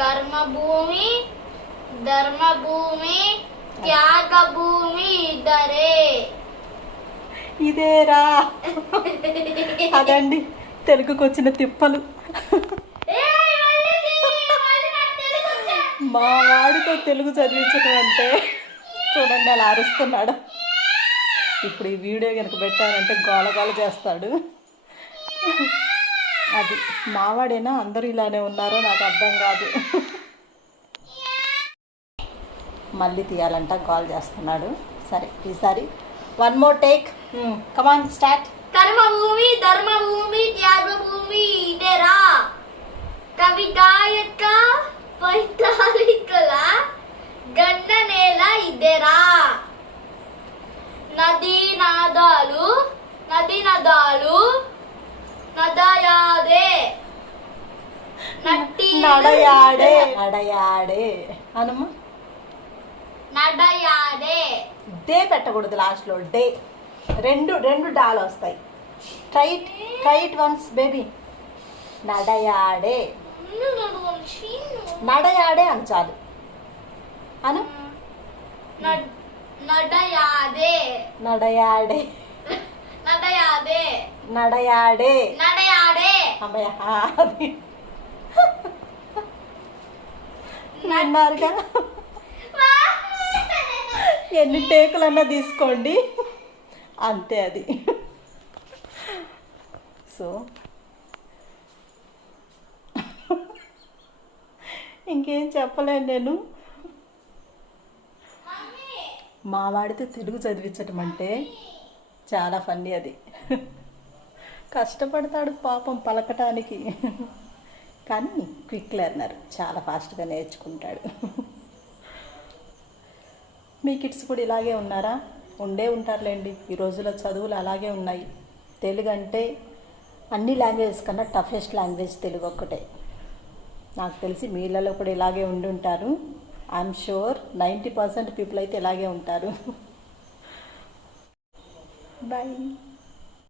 కర్మభూమి ధర్మభూమి త్యాగభూమి ఇద్దరే ఇదేరా. అదండి తెలుగుకు వచ్చిన తిప్పలు. మా వాడితో తెలుగు చదివించడం అంటే చూడండి అలా అరుస్తున్నాడు. ఇప్పుడు ఈ వీడియో కనుక పెట్టారంటే గోల గోల చేస్తాడు. అది మావాడేనా? అందరూ ఇలానే ఉన్నారో నాకు అర్థం కాదు. మళ్ళీ తీయాలంట కాల్ చేస్తున్నాడు. సరే ఈసారి one more take. Come on start కర్మభూమి ధర్మభూమి త్యాగభూమి ఇదేరా? కవి గాయక వైతాళికుల గన్న నేల ఇదేరా? నదీ నాదాలు నదీ నదాలు నట్టి నడయాడే. నడయాడే. అనుమా? నడయాదే డే పెట్టకూడదు లాస్ట్లో డే. రెండు రెండు డాలు వస్తాయి. ట్రైట్ ట్రైట్ వన్స్ బేబీ నడయాడే. నడయాడే అని చాలు. అను? నడ్- నడయాదే నడయాడే. నడయాదే నడయాడే నడయాడే విన్నారుగా ఎన్ని టేకులన్నా తీసుకోండి అంతే అది సో ఇంకేం చెప్పలేను నేను మా వాడితో తెలుగు చదివించటం అంటే చాలా ఫన్నీ అది కష్టపడతాడు పాపం పలకటానికి. కానీ క్విక్ లెర్నర్ చాలా ఫాస్ట్గా నేర్చుకుంటాడు. మీ కిడ్స్ కూడా ఇలాగే ఉన్నారా? ఉండే ఉంటారులేండి. ఈ రోజుల్లో చదువులు అలాగే ఉన్నాయి. తెలుగు అంటే అన్ని లాంగ్వేజెస్ కన్నా టఫెస్ట్ లాంగ్వేజ్ తెలుగు ఒక్కటే. నాకు తెలిసి మీళ్ళలో కూడా ఇలాగే ఉండి ఉంటారు. I'm sure ninety percent people అయితే ఇలాగే ఉంటారు. బాయ్.